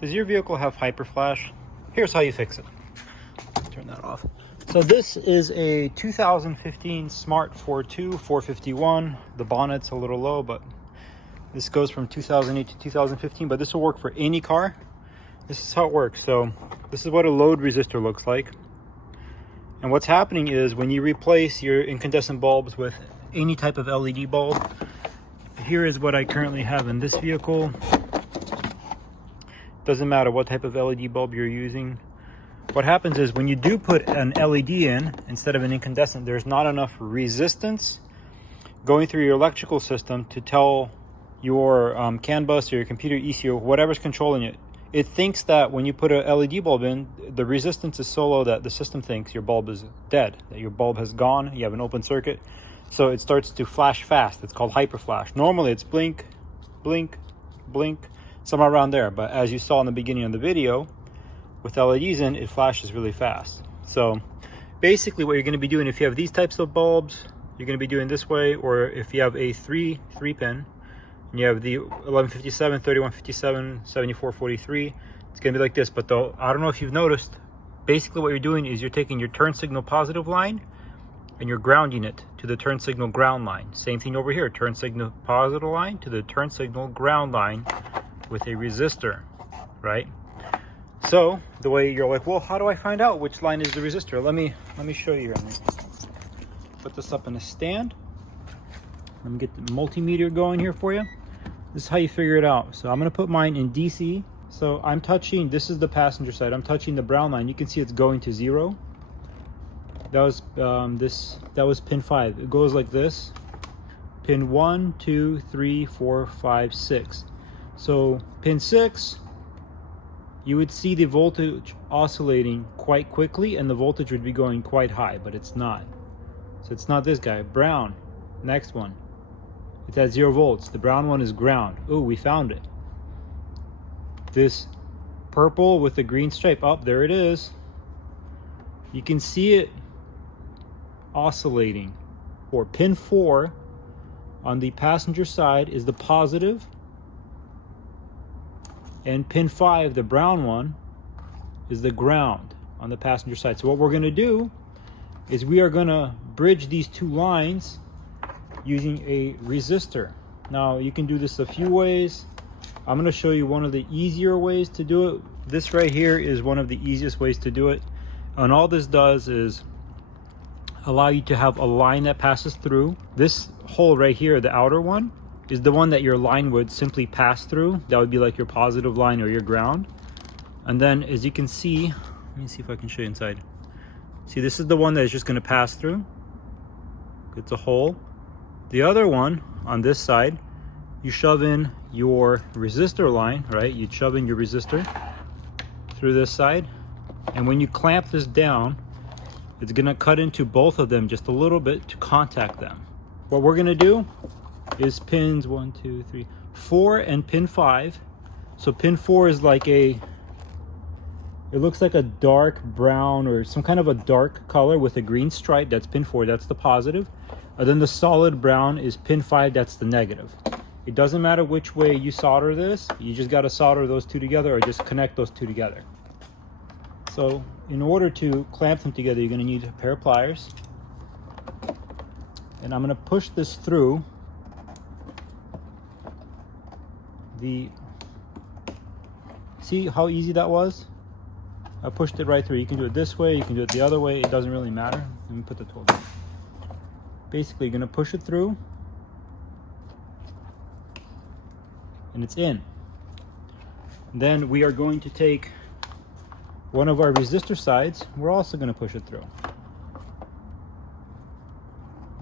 Does your vehicle have hyperflash? Here's how you fix it. Turn that off. So this is a 2015 Smart Fortwo 451. The bonnet's a little low, but this goes from 2008 to 2015, but this will work for any car. This is how it works. So this is what a load resistor looks like. And what's happening is when you replace your incandescent bulbs with any type of LED bulb, here is what I currently have in this vehicle. Doesn't matter what type of LED bulb you're using. What happens is when you do put an LED in instead of an incandescent, there's not enough resistance going through your electrical system to tell your CAN bus or your computer ECU, whatever's controlling it. It thinks that when you put a LED bulb in, the resistance is so low that the system thinks your bulb is dead, that your bulb has gone, you have an open circuit. So it starts to flash fast. It's called hyperflash. Normally it's blink, blink, blink, somewhere around there. But as you saw in the beginning of the video, with LEDs in, it flashes really fast. So basically what you're going to be doing if you have these types of bulbs, you're going to be doing this way, or if you have a three pin and you have the 1157, 3157, 7443, it's going to be like this. But though, I don't know if you've noticed, basically what you're doing is you're taking your turn signal positive line and you're grounding it to the turn signal ground line. Same thing over here, turn signal positive line to the turn signal ground line with a resistor, right? So the way you're like, well, how do I find out which line is the resistor? Let me show you. Let me put this up in a stand. Let me get the multimeter going here for you. This is how you figure it out. So I'm going to put mine in DC. So I'm touching, this is the passenger side. I'm touching the brown line. You can see it's going to 0. That was pin 5. It goes like this. Pin 1, 2, 3, 4, 5, 6. So pin 6, you would see the voltage oscillating quite quickly and the voltage would be going quite high, but it's not. So it's not this guy. Brown, next one. It's at 0 volts. The brown one is ground. Oh, we found it. This purple with the green stripe, up there it is. You can see it oscillating. For pin 4 on the passenger side is the positive, and pin 5, the brown one, is the ground on the passenger side. So what we're going to do is we are going to bridge these two lines using a resistor. Now you can do this a few ways. I'm going to show you one of the easier ways to do it. This right here is one of the easiest ways to do it. And all this does is allow you to have a line that passes through. This hole right here, the outer one, is the one that your line would simply pass through. That would be like your positive line or your ground. And then as you can see, let me see if I can show you inside. See, this is the one that is just going to pass through. It's a hole. The other one on this side, you shove in your resistor line, right? You shove in your resistor through this side. And when you clamp this down, it's going to cut into both of them just a little bit to contact them. What we're going to do is pins 1, 2, 3, 4 and pin 5. So pin 4 is like it looks like a dark brown or some kind of a dark color with a green stripe. That's pin 4, that's the positive. And then the solid brown is pin 5, that's the negative. It doesn't matter which way you solder this, you just got to solder those two together or just connect those two together. So in order to clamp them together, you're going to need a pair of pliers. And I'm going to push this through see how easy that was? I pushed it right through. You can do it this way, you can do it the other way, it doesn't really matter. Let me put the tool down. Basically, you're going to push it through and it's in. Then we are going to take one of our resistor sides, we're also going to push it through.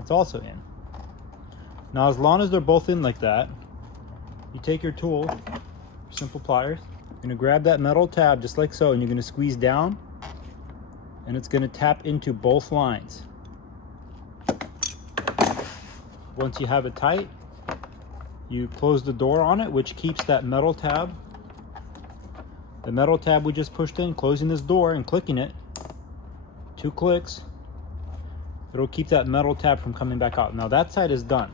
It's also in. Now as long as they're both in like that, you take your tool, simple pliers, you're going to grab that metal tab just like so, and you're going to squeeze down and it's going to tap into both lines. Once you have it tight, you close the door on it, which keeps that metal tab. The metal tab we just pushed in, closing this door and clicking it, 2 clicks, it'll keep that metal tab from coming back out. Now that side is done.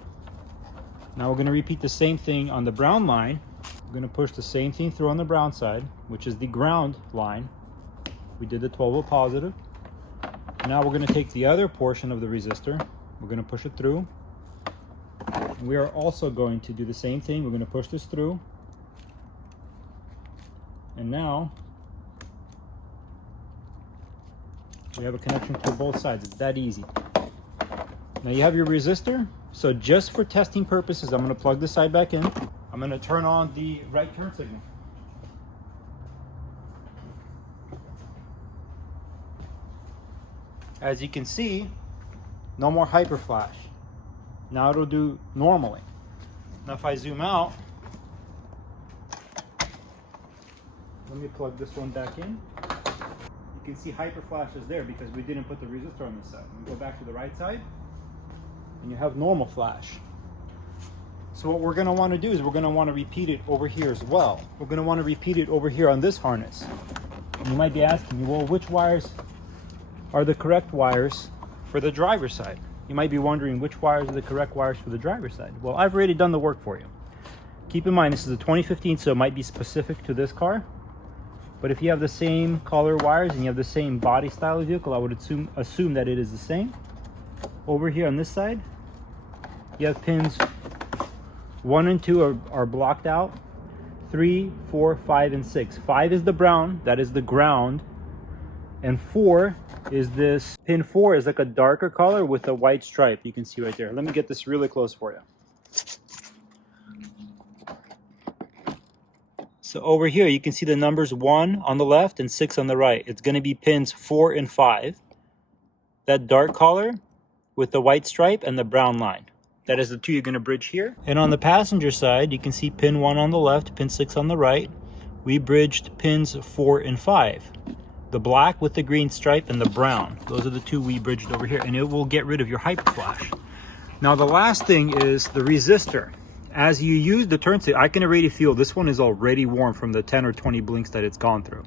Now we're going to repeat the same thing on the brown line. We're going to push the same thing through on the brown side, which is the ground line. We did the 12 volt positive. Now we're going to take the other portion of the resistor. We're going to push it through. And we are also going to do the same thing. We're going to push this through. And now we have a connection to both sides. It's that easy. Now you have your resistor. So just for testing purposes, I'm going to plug this side back in. I'm going to turn on the right turn signal. As you can see, no more hyper flash. Now it'll do normally. Now if I zoom out, let me plug this one back in. You can see hyper flash is there because we didn't put the resistor on this side. We go back to the right side and you have normal flash. So what we're going to want to do is we're going to want to repeat it over here as well. We're going to want to repeat it over here on this harness. And you might be asking me, well, which wires are the correct wires for the driver's side? You might be wondering which wires are the correct wires for the driver's side. Well, I've already done the work for you. Keep in mind, this is a 2015, so it might be specific to this car. But if you have the same color wires and you have the same body style of vehicle, I would assume that it is the same. Over here on this side, you have pins 1 and 2 are blocked out. 3, 4, 5, and 6. 5 is the brown, that is the ground. And 4 is this, pin 4 is like a darker color with a white stripe. You can see right there. Let me get this really close for you. So over here, you can see the numbers 1 on the left and 6 on the right. It's going to be pins 4 and 5. That dark color with the white stripe and the brown line. That is the 2 you're going to bridge here. And on the passenger side, you can see pin 1 on the left, pin 6 on the right. We bridged pins 4 and 5. The black with the green stripe and the brown. Those are the 2 we bridged over here, and it will get rid of your hyper flash. Now the last thing is the resistor. As you use the turn signal, I can already feel this one is already warm from the 10 or 20 blinks that it's gone through.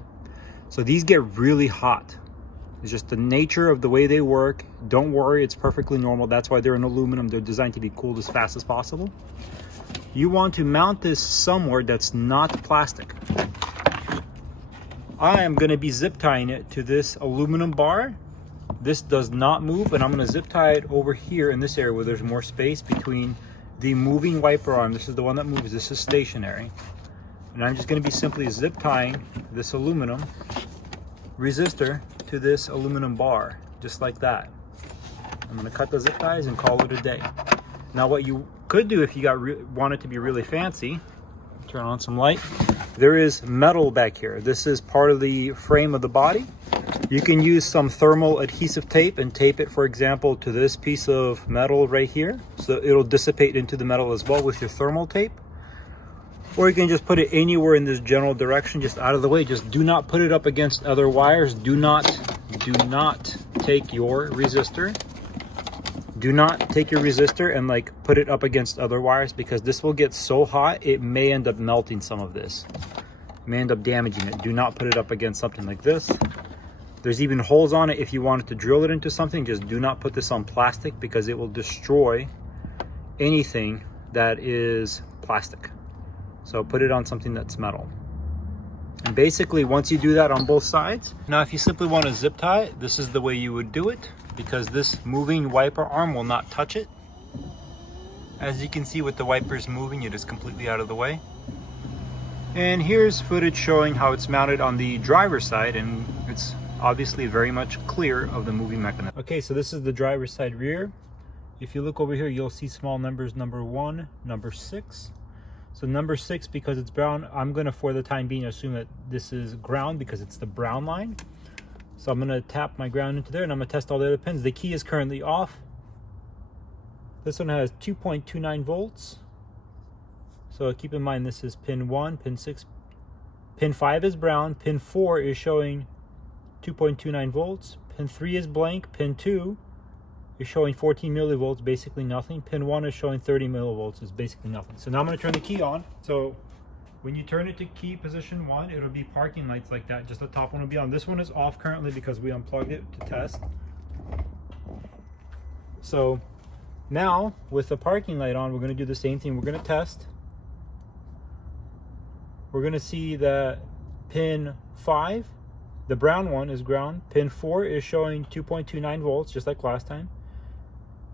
So these get really hot. It's just the nature of the way they work. Don't worry, it's perfectly normal. That's why they're in aluminum. They're designed to be cooled as fast as possible. You want to mount this somewhere that's not plastic. I am going to be zip tying it to this aluminum bar. This does not move, and I'm going to zip tie it over here in this area where there's more space between the moving wiper arm. This is the one that moves. This is stationary. And I'm just going to be simply zip tying this aluminum resistor to this aluminum bar, just like that. I'm going to cut the zip ties and call it a day. Now what you could do if you want it to be really fancy, turn on some light, there is metal back here. This is part of the frame of the body. You can use some thermal adhesive tape and tape it, for example, to this piece of metal right here. So it'll dissipate into the metal as well with your thermal tape. Or you can just put it anywhere in this general direction, just out of the way. Just do not put it up against other wires. Do not take your resistor. Do not take your resistor and like put it up against other wires, because this will get so hot it may end up melting some of this. It may end up damaging it. Do not put it up against something like this. There's even holes on it if you wanted to drill it into something. Just do not put this on plastic, because it will destroy anything that is plastic. So put it on something that's metal. And basically once you do that on both sides, now if you simply want to zip tie it, this is the way you would do it, because this moving wiper arm will not touch it. As you can see with the wipers moving, it is completely out of the way. And here's footage showing how it's mounted on the driver's side, and it's obviously very much clear of the moving mechanism. Okay, so this is the driver's side rear. If you look over here, you'll see small numbers, number 1, number 6. So number 6, because it's brown, I'm going to, for the time being, assume that this is ground because it's the brown line. So I'm going to tap my ground into there, and I'm going to test all the other pins. The key is currently off. This one has 2.29 volts. So keep in mind, this is pin 1, pin 6. Pin 5 is brown. Pin 4 is showing 2.29 volts. Pin 3 is blank. Pin 2 is showing 14 millivolts, basically nothing. Pin 1 is showing 30 millivolts, is basically nothing. So now I'm going to turn the key on. So when you turn it to key position 1, it'll be parking lights like that. Just the top one will be on. This one is off currently because we unplugged it to test. So now with the parking light on, we're going to do the same thing. We're going to test. we're going to see that pin 5, the brown one, is ground. Pin 4 is showing 2.29 volts, just like last time.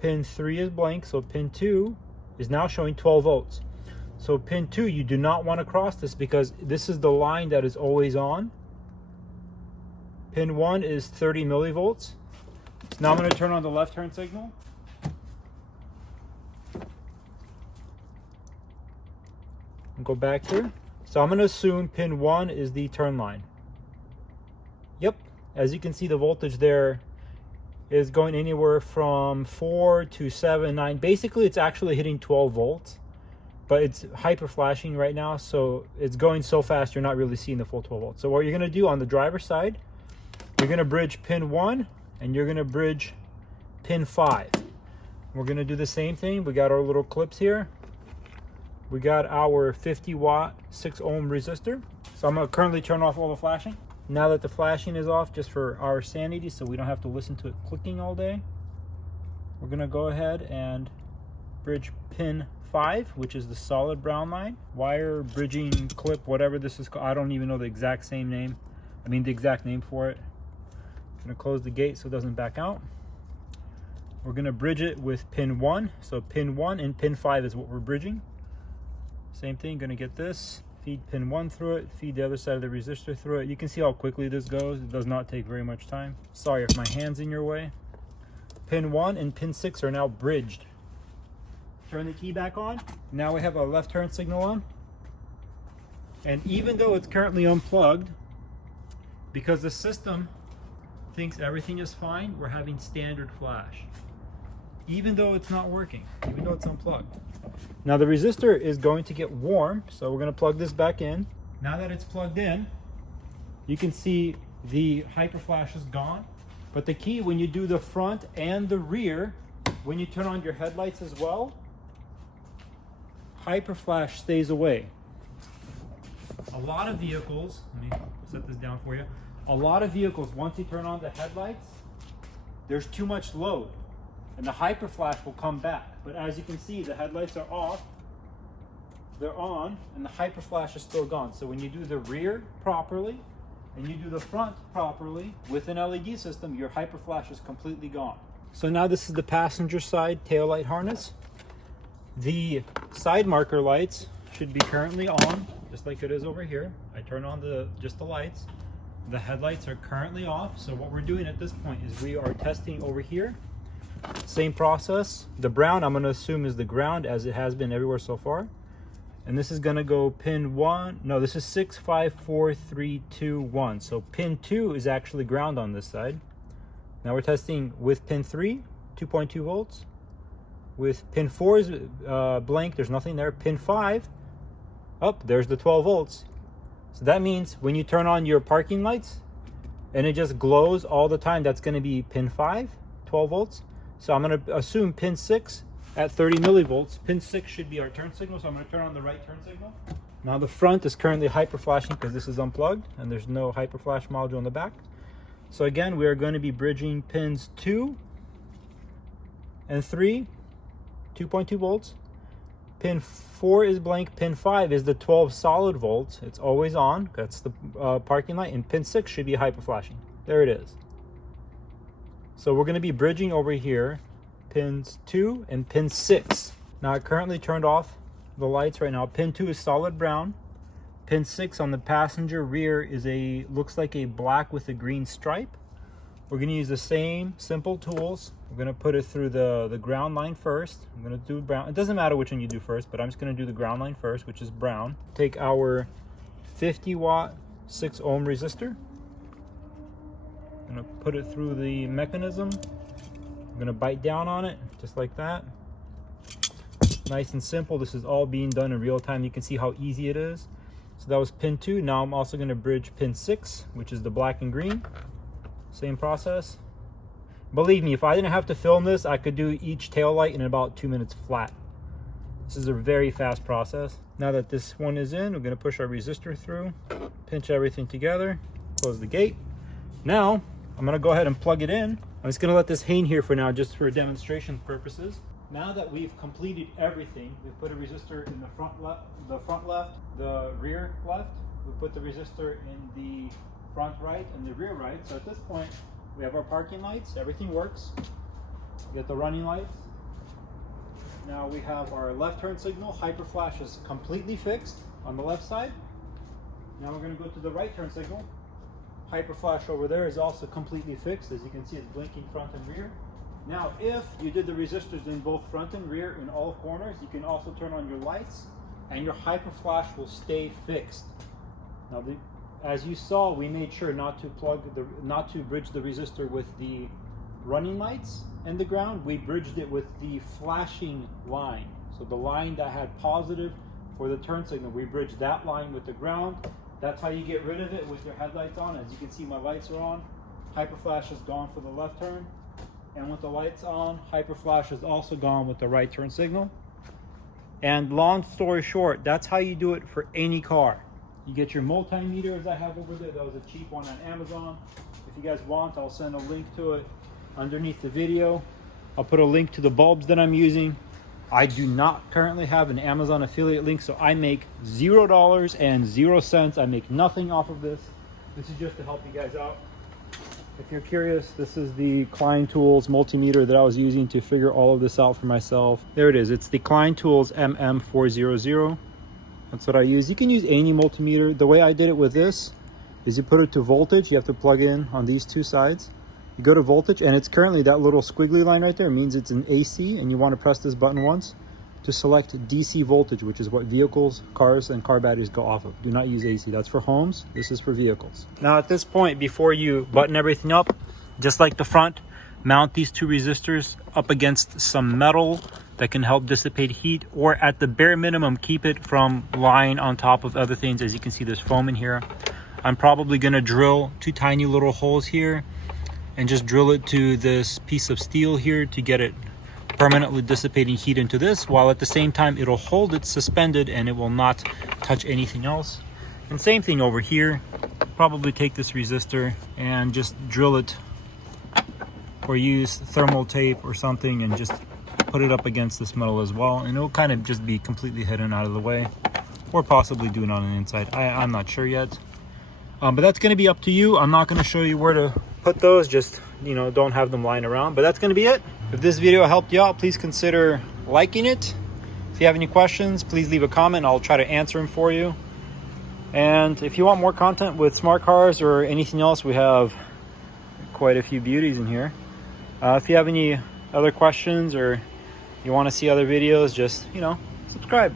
Pin 3 is blank, so pin 2 is now showing 12 volts. So pin 2, you do not want to cross this because this is the line that is always on. Pin 1 is 30 millivolts. Now I'm going to turn on the left turn signal. And go back here. So I'm going to assume pin 1 is the turn line. Yep, as you can see, the voltage there is going anywhere from 4 to 7, 9. Basically, it's actually hitting 12 volts, but it's hyper flashing right now, so it's going so fast you're not really seeing the full 12 volts. So what you're going to do on the driver's side, you're going to bridge pin 1 and you're going to bridge pin 5. We're going to do the same thing. We got our little clips here. We got our 50 watt 6 ohm resistor. So I'm going to currently turn off all the flashing. Now that the flashing is off, just for our sanity, so we don't have to listen to it clicking all day, we're going to go ahead and bridge pin 5, which is the solid brown line. Wire bridging clip, whatever this is called. I don't even know the exact same name. I mean the exact name for it. I'm going to close the gate so it doesn't back out. We're going to bridge it with pin 1. So pin 1 and pin 5 is what we're bridging. Same thing, going to get this. Feed pin 1 through it, feed the other side of the resistor through it. You can see how quickly this goes. It does not take very much time. Sorry if my hand's in your way. Pin 1 and pin 6 are now bridged. Turn the key back on. Now we have a left turn signal on. And even though it's currently unplugged, because the system thinks everything is fine, we're having standard flash. Even though it's not working, even though it's unplugged. Now the resistor is going to get warm, so we're going to plug this back in. Now that it's plugged in, you can see the hyper flash is gone. But the key, when you do the front and the rear, when you turn on your headlights as well, hyper flash stays away. A lot of vehicles, let me set this down for you. A lot of vehicles, once you turn on the headlights, there's too much load and the hyper flash will come back. But as you can see, the headlights are off, they're on, and the hyper flash is still gone. So when you do the rear properly and you do the front properly with an LED system, your hyper flash is completely gone. So now this is the passenger side tail light harness. The side marker lights should be currently on, just like it is over here. I turn on just the lights. The headlights are currently off. So what we're doing at this point is we are testing over here. Same process. The brown, I'm going to assume, is the ground, as it has been everywhere so far. And this is going to go pin 1. No, this is 6, 5, 4, 3, 2, 1. So pin 2 is actually ground on this side. Now we're testing with pin 3, 2.2 volts. With pin 4 is blank, there's nothing there. Pin 5, there's the 12 volts. So that means when you turn on your parking lights and it just glows all the time, that's going to be pin 5, 12 volts. So I'm going to assume pin 6 at 30 millivolts. Pin 6 should be our turn signal, so I'm going to turn on the right turn signal. Now the front is currently hyper flashing because this is unplugged and there's no hyper flash module in the back. So again, we are going to be bridging pins 2 and 3, 2.2 volts. Pin 4 is blank. Pin 5 is the 12 solid volts. It's always on. That's the parking light. And pin 6 should be hyper flashing. There it is. So we're going to be bridging over here pins 2 and pin 6. Now I currently turned off the lights right now. Pin 2 is solid brown. Pin 6 on the passenger rear is looks like a black with a green stripe. We're going to use the same simple tools. We're going to put it through the ground line first. I'm going to do brown. It doesn't matter which one you do first, but I'm just going to do the ground line first, which is brown. Take our 50 watt 6 ohm resistor. I'm going to put it through the mechanism. I'm going to bite down on it just like that. Nice and simple. This is all being done in real time. You can see how easy it is. So that was pin 2. Now I'm also going to bridge pin 6, which is the black and green. Same process. Believe me, if I didn't have to film this, I could do each tail light in about 2 minutes flat. This is a very fast process. Now that this one is in, we're going to push our resistor through, pinch everything together, close the gate. Now I'm going to go ahead and plug it in. I'm just going to let this hang here for now, just for demonstration purposes. Now that we've completed everything, we've put a resistor in the front left, the rear left. We put the resistor in the front right and the rear right. So at this point, we have our parking lights. Everything works. We get the running lights. Now we have our left turn signal. Hyper flash is completely fixed on the left side. Now we're going to go to the right turn signal. Hyper flash over there is also completely fixed. As you can see, it's blinking front and rear. Now, if you did the resistors in both front and rear in all corners, you can also turn on your lights and your hyper flash will stay fixed. Now, as you saw, we made sure not to bridge the resistor with the running lights and the ground. We bridged it with the flashing line. So the line that had positive for the turn signal, we bridged that line with the ground. That's how you get rid of it with your headlights on. As you can see, my lights are on. Hyper flash is gone for the left turn. And with the lights on, hyper flash is also gone with the right turn signal. And long story short, that's how you do it for any car. You get your multimeter, as I have over there. That was a cheap one on Amazon. If you guys want, I'll send a link to it underneath the video. I'll put a link to the bulbs that I'm using. I do not currently have an Amazon affiliate link, so I make $0 and 0 cents. I make nothing off of this. This is just to help you guys out. If you're curious, this is the Klein Tools multimeter that I was using to figure all of this out for myself. There it is. It's the Klein Tools MM400. That's what I use. You can use any multimeter. The way I did it with this is you put it to voltage. You have to plug in on these two sides. You go to voltage, and it's currently that little squiggly line right there means it's an AC, and you want to press this button once to select DC voltage, which is what vehicles, cars, and car batteries go off of. Do not use AC. That's for homes. This is for vehicles. Now at this point, before you button everything up, just like the front, mount these two resistors up against some metal that can help dissipate heat, or at the bare minimum, keep it from lying on top of other things. As you can see, there's foam in here. I'm probably gonna drill 2 tiny little holes here and just drill it to this piece of steel here to get it permanently dissipating heat into this, while at the same time it'll hold it suspended and it will not touch anything else. And same thing over here. Probably take this resistor and just drill it, or use thermal tape or something and just put it up against this metal as well, and it'll kind of just be completely hidden out of the way, or possibly do it on the inside. I'm not sure yet, but that's going to be up to you. I'm not going to show you where to put those, just, you know, don't have them lying around. But that's going to be it. If this video helped you out, please consider liking it. If you have any questions, please leave a comment. I'll try to answer them for you. And if you want more content with smart cars or anything else, we have quite a few beauties in here. If you have any other questions or you want to see other videos, just, you know, subscribe.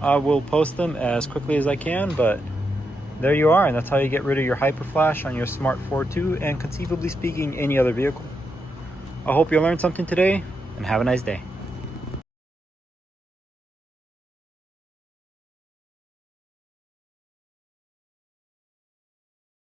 I will post them as quickly as I can, but there you are, and that's how you get rid of your hyper flash on your smart Fortwo, and conceivably speaking, any other vehicle. I hope you learned something today, and have a nice day.